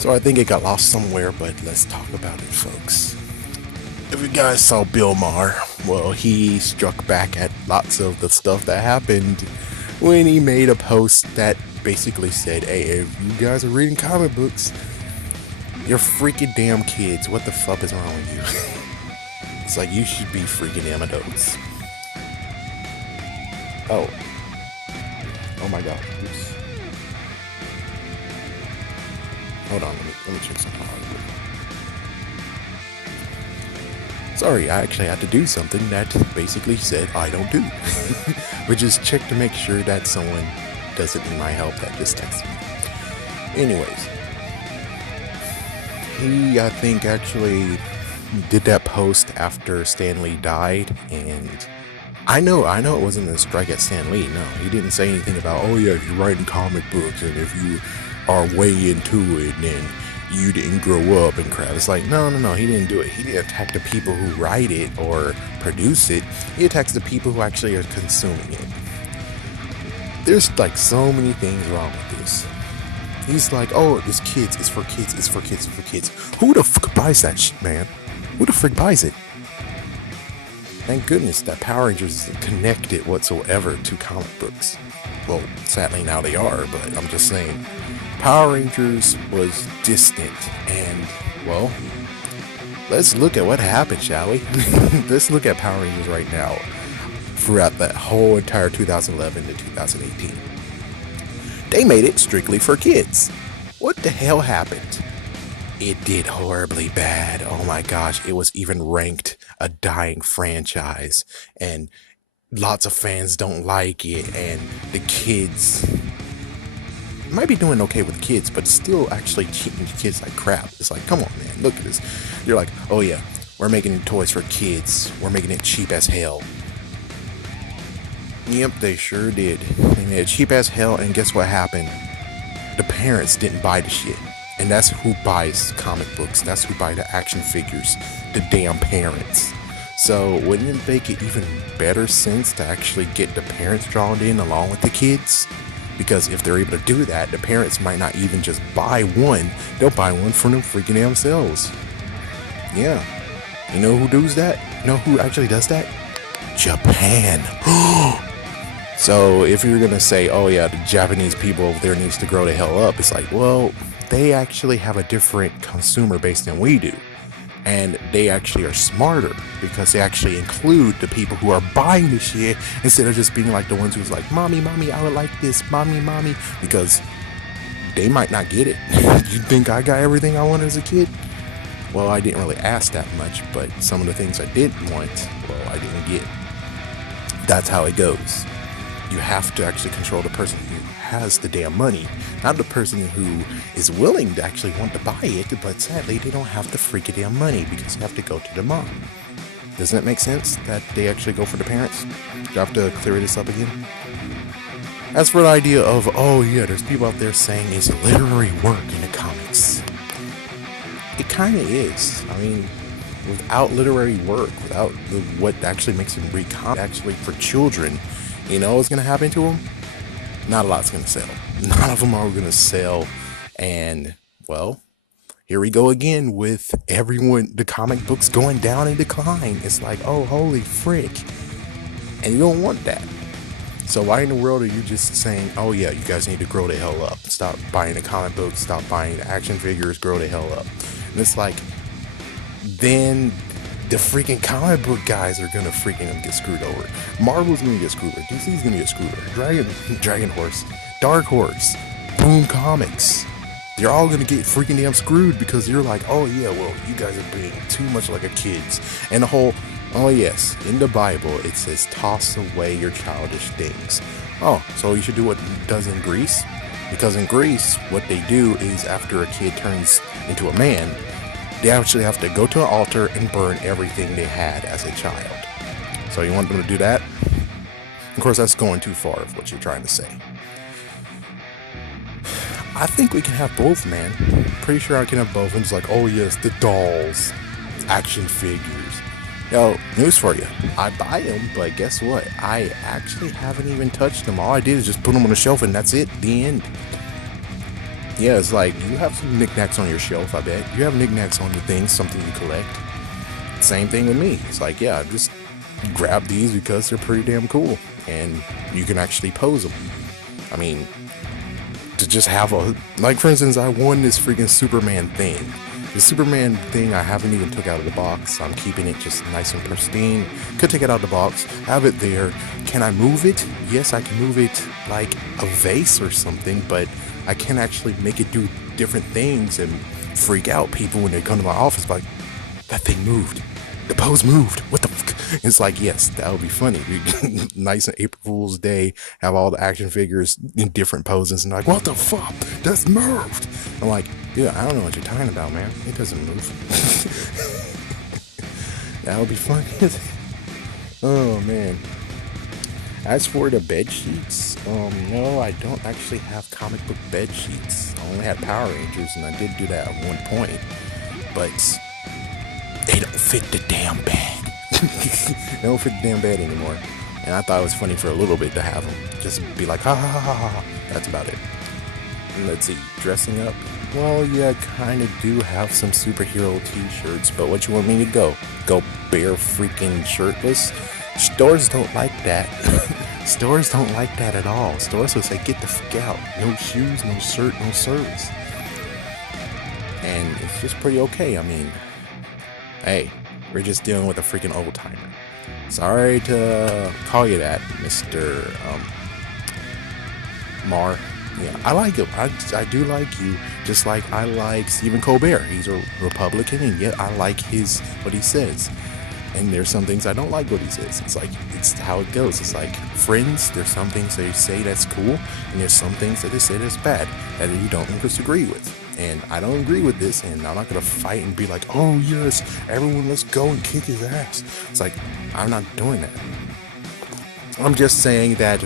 So I think it got lost somewhere, but let's talk about it, folks. If you guys saw Bill Maher, well, he struck back at lots of the stuff that happened when he made a post that basically said, hey, if you guys are reading comic books, you're freaking damn kids. What the fuck is wrong with you? It's like you should be freaking damn adults. Oh my god. Oops. Hold on, let me check something out. Sorry, I actually had to do something that basically said I don't do. Which is check to make sure that someone doesn't need my help that just texted me. Anyways, he, I think, actually did that post after Stan Lee died, and I know it wasn't a strike at Stan Lee. No, he didn't say anything about, oh yeah, if you're writing comic books and if you are way into it, then you didn't grow up and crap. It's like, no, he didn't do it. He didn't attack the people who write it or produce it. He attacks the people who actually are consuming it. There's like so many things wrong with this. He's like, oh, it's kids, it's for kids, it's for kids, it's for kids. Who the fuck buys that shit, man? Who the frick buys it? Thank goodness that Power Rangers isn't connected whatsoever to comic books. Well, sadly now they are, but I'm just saying, Power Rangers was distant, and, well, let's look at what happened, shall we? Let's look at Power Rangers right now, throughout that whole entire 2011 to 2018. They made it strictly for kids. What the hell happened? It did horribly bad. Oh my gosh, it was even ranked a dying franchise, and lots of fans don't like it, and the kids might be doing okay with the kids, but still actually treating the kids like crap. It's like, come on, man, look at this. You're like, oh yeah, we're making toys for kids. We're making it cheap as hell. Yep, they sure did. They made it cheap as hell, and guess what happened? The parents didn't buy the shit. And that's who buys comic books. That's who buy the action figures. The damn parents. So wouldn't it make it even better sense to actually get the parents drawn in along with the kids? Because if they're able to do that, the parents might not even just buy one. They'll buy one for them freaking themselves. Yeah. You know who does that? You know who actually does that? Japan. So if you're going to say, oh yeah, the Japanese people over there needs to grow the hell up. It's like, well, they actually have a different consumer base than we do. And they actually are smarter because they actually include the people who are buying the shit instead of just being like the ones who's like, mommy, I would like this, mommy, because they might not get it. You think I got everything I wanted as a kid? Well, I didn't really ask that much, but some of the things I did want, well, I didn't get. That's how it goes. You have to actually control the person who has the damn money, not the person who is willing to actually want to buy it, but sadly they don't have the freaking damn money because you have to go to the mom. Doesn't it make sense that they actually go for the parents? Do I have to clear this up again? As for the idea of, oh yeah, there's people out there saying it's literary work in the comics. It kind of is. I mean, without literary work, without what actually makes them read comics, actually for children, you know what's going to happen to them? Not a lot's going to sell. None of them are going to sell. And, well, here we go again with everyone, the comic books going down in decline. It's like, oh, holy frick. And you don't want that. So why in the world are you just saying, oh yeah, you guys need to grow the hell up. Stop buying the comic books, stop buying the action figures, grow the hell up. And it's like, then the freaking comic book guys are gonna freaking get screwed over. Marvel's gonna get screwed over. DC's gonna get screwed over. Dragon Horse, Dark Horse, Boom Comics. They're all gonna get freaking damn screwed because you're like, oh yeah, well, you guys are being too much like a kids. And the whole, oh yes, in the Bible it says toss away your childish things. Oh, so you should do what it does in Greece? Because in Greece, what they do is after a kid turns into a man, they actually have to go to an altar and burn everything they had as a child. So you want them to do that? Of course, that's going too far of what you're trying to say. I think we can have both, man. Pretty sure I can have both. And it's like, oh yes, the dolls, action figures. Yo, news for you. I buy them, but guess what? I actually haven't even touched them. All I did is just put them on the shelf and that's it. The end. Yeah, it's like you have some knickknacks on your shelf, I bet. You have knickknacks on the things, something you collect. Same thing with me. It's like, yeah, just grab these because they're pretty damn cool. And you can actually pose them. I mean, to just have a, like for instance, I won this freaking Superman thing. The Superman thing I haven't even took out of the box. I'm keeping it just nice and pristine. Could take it out of the box, have it there. Can I move it? Yes, I can move it like a vase or something, but I can actually make it do different things and freak out people when they come to my office like, that thing moved. The pose moved. What the fuck? It's like, yes, that would be funny. Nice on April Fool's Day, have all the action figures in different poses and like, what the fuck? That's moved. I'm like, dude, I don't know what you're talking about, man. It doesn't move. That would be funny. Oh, man. As for the bed sheets, no, I don't actually have comic book bed sheets. I only had Power Rangers, and I did do that at one point. But they don't fit the damn bed. They don't fit the damn bed anymore. And I thought it was funny for a little bit to have them. Just be like, ha ha ha ha ha. That's about it. And let's see, dressing up. Well, yeah, I kind of do have some superhero t-shirts, but what you want me to go? Go bare freaking shirtless? Stores don't like that. Stores don't like that at all. Stores will say, get the fuck out. No shoes, no shirt, no service. And it's just pretty okay. I mean, hey, we're just dealing with a freaking old timer. Sorry to call you that, Mr. Maher. Yeah, I like him. I do like you, just like I like Stephen Colbert. He's a Republican, and yet I like what he says. And there's some things I don't like what he says. It's like, it's how it goes. It's like friends, there's some things they say that's cool, and there's some things that they say that's bad, that you don't disagree with. And I don't agree with this, and I'm not going to fight and be like, oh yes, everyone let's go and kick his ass. It's like, I'm not doing that. I'm just saying that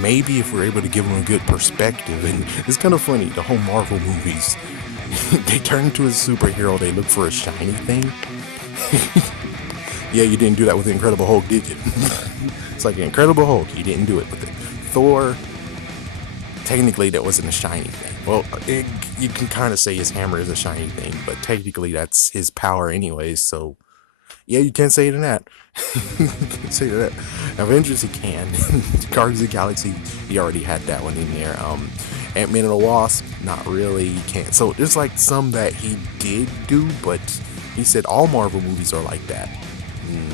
maybe if we're able to give him a good perspective, and it's kind of funny, the whole Marvel movies, they turn into a superhero, they look for a shiny thing. Yeah, you didn't do that with the Incredible Hulk, did you? It's like the Incredible Hulk, you didn't do it with it. Thor, technically that wasn't a shiny thing. Well, you can kind of say his hammer is a shiny thing, but technically that's his power anyways, so yeah, you can say it in that. Say that. Avengers, he can. Guardians of the Galaxy, he already had that one in there. Ant-Man and the Wasp, not really. He can't. So there's like some that he did do, but he said all Marvel movies are like that.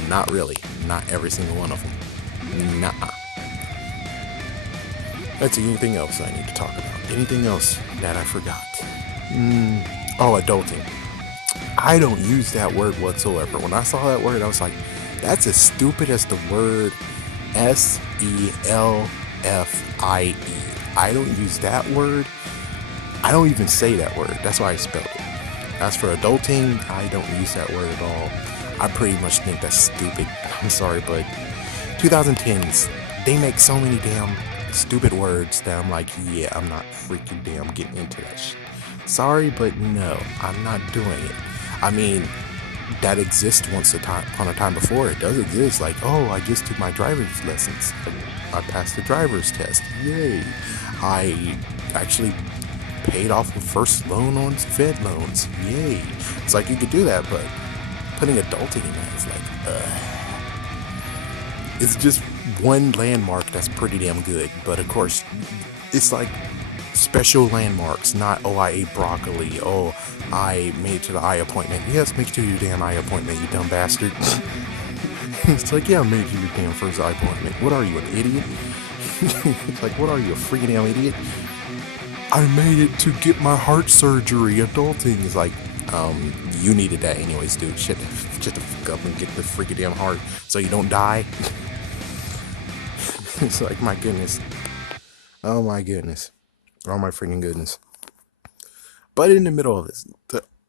Not really. Not every single one of them. Nuh-uh. Let's see, anything else I need to talk about? Anything else that I forgot? Oh, adulting. I don't use that word whatsoever. When I saw that word, I was like, that's as stupid as the word SELFIE. I don't use that word. I don't even say that word. That's why I spelled it. As for adulting, I don't use that word at all. I pretty much think that's stupid. I'm sorry, but 2010s, they make so many damn stupid words that I'm like, yeah, I'm not freaking damn getting into that shit. Sorry, but no, I'm not doing it. I mean, that exists once upon a time before. It does exist. Like, oh, I just took my driver's lessons. I passed the driver's test. Yay. I actually paid off the first loan on Fed loans. Yay. It's like you could do that, but putting adulting in that is like, it's just one landmark that's pretty damn good. But of course, it's like special landmarks, not, oh, I ate broccoli, oh, I made it to the eye appointment. Yes, make it to your damn eye appointment, you dumb bastard. It's like, yeah, I made it to your damn first eye appointment. What are you, an idiot? It's like, what are you, a freaking damn idiot? I made it to get my heart surgery. Adulting is like, you needed that anyways, dude. Shut the fuck up and get the freaking damn heart so you don't die. It's like, my goodness. Oh my goodness. Oh my freaking goodness. But in the middle of this,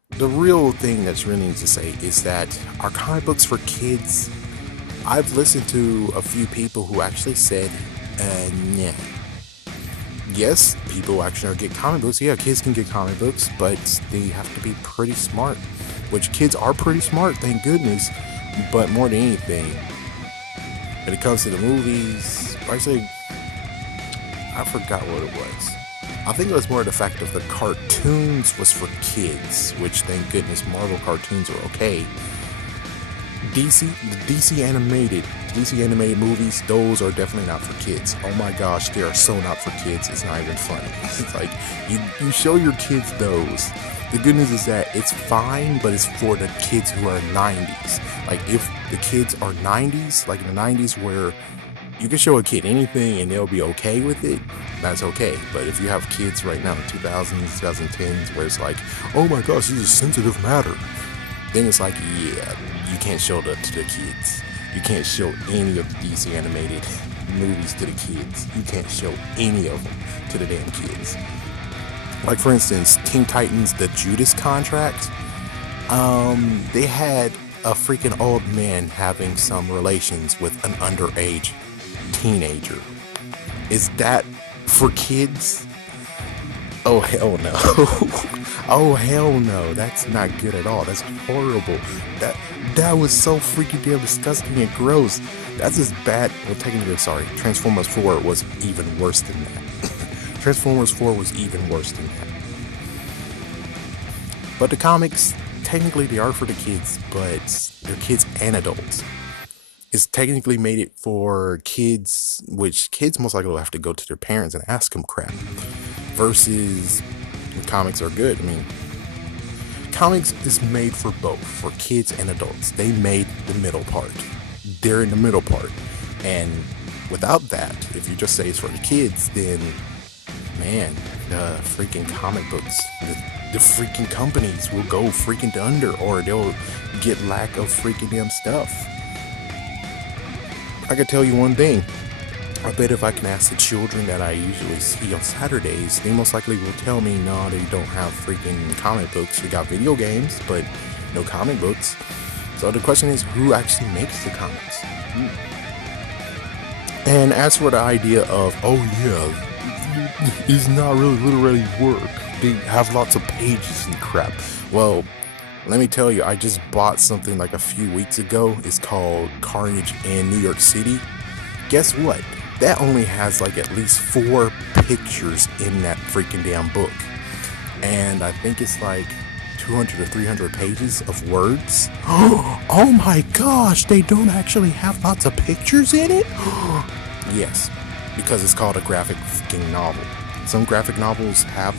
the real thing that's really needs to say is that our comic books for kids, I've listened to a few people who actually said, nah. Yes, people actually get comic books. Yeah, kids can get comic books, but they have to be pretty smart. Which kids are pretty smart, thank goodness. But more than anything, when it comes to the movies, actually, I forgot what it was. I think it was more the fact of the cartoons was for kids, which thank goodness Marvel cartoons are okay. DC animated movies, those are definitely not for kids. Oh my gosh, they are so not for kids. It's not even funny. It's like you show your kids those. The good news is that it's fine, but it's for the kids who are 90s. Like if the kids are 90s, like in the 90s where you can show a kid anything and they'll be okay with it, that's okay. But if you have kids right now in 2000s, 2010s where it's like, oh my gosh, this is sensitive matter, then it's like, yeah, you can't show that to the kids. You can't show any of the DC animated movies to the kids. You can't show any of them to the damn kids. Like for instance, Teen Titans, the Judas Contract, they had a freaking old man having some relations with an underage teenager. Is that for kids? Oh hell no. Oh hell no. That's not good at all. That's horrible. That was so freaking damn disgusting and gross. That's as bad. Well, technically, sorry. Transformers 4 was even worse than that. Transformers 4 was even worse than that. But the comics, technically they are for the kids, but they're kids and adults. It's technically made it for kids, which kids most likely will have to go to their parents and ask them crap. Versus the comics are good. I mean, comics is made for both, for kids and adults. They made the middle part. They're in the middle part. And without that, if you just say it's for the kids, then, man, the freaking comic books, the freaking companies will go freaking under, or they'll get lack of freaking damn stuff. I can tell you one thing. I bet if I can ask the children that I usually see on Saturdays, they most likely will tell me, no, they don't have freaking comic books. They got video games, but no comic books. So the question is, who actually makes the comics? And as for the idea of, oh yeah, it's not really literally work. They have lots of pages and crap. Well, let me tell you, I just bought something like a few weeks ago. It's called Carnage in New York City. Guess what? That only has like at least 4 pictures in that freaking damn book. And I think it's like 200 or 300 pages of words. Oh my gosh, they don't actually have lots of pictures in it? Yes, because it's called a graphic freaking novel. Some graphic novels have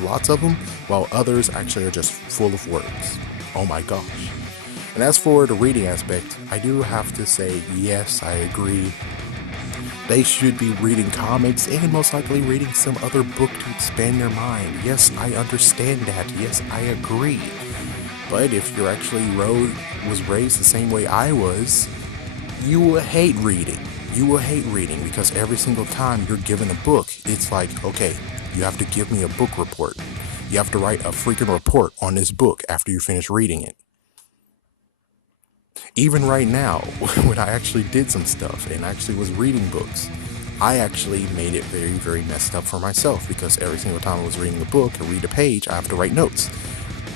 lots of them, while others actually are just full of words. Oh my gosh. And as for the reading aspect, I do have to say, yes, I agree. They should be reading comics and most likely reading some other book to expand their mind. Yes, I understand that. Yes, I agree. But if you're actually was raised the same way I was, you will hate reading. You will hate reading because every single time you're given a book, it's like, okay, you have to give me a book report. You have to write a freaking report on this book after you finish reading it. Even right now, when I actually did some stuff and actually was reading books, I actually made it very, very messed up for myself because every single time I was reading a book or read a page, I have to write notes.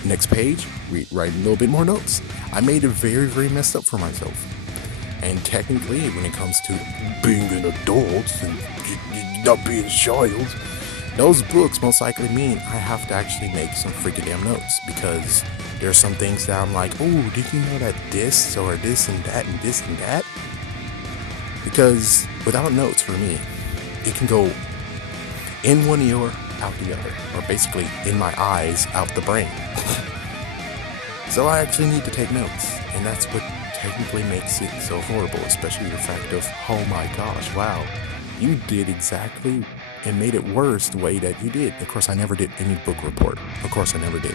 Next page, write a little bit more notes. I made it very, very messed up for myself. And technically, when it comes to being an adult and not being a child, those books most likely mean I have to actually make some freaking damn notes because there's some things that I'm like, oh, did you know that this or this and that and this and that? Because without notes for me, it can go in one ear, out the other, or basically in my eyes, out the brain. So I actually need to take notes, and that's what technically makes it so horrible, especially the fact of, oh my gosh, wow, you did exactly and made it worse the way that you did. Of course, I never did any book report. Of course, I never did.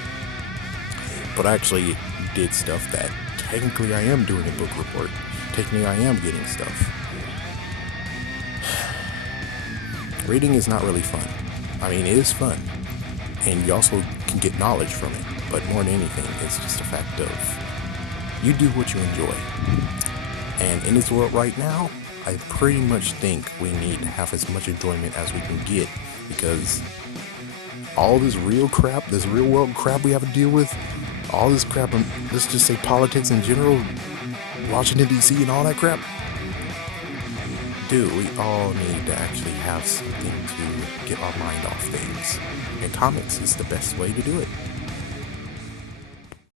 But I actually did stuff that technically I am doing a book report. Technically, I am getting stuff. Reading is not really fun. I mean, it is fun. And you also can get knowledge from it. But more than anything, it's just a fact of you do what you enjoy. And in this world right now, I pretty much think we need to have as much enjoyment as we can get, because all this real crap, this real world crap we have to deal with, all this crap, let's just say politics in general, Washington DC and all that crap, Dude, we all need to actually have something to get our mind off things. And comics is the best way to do it.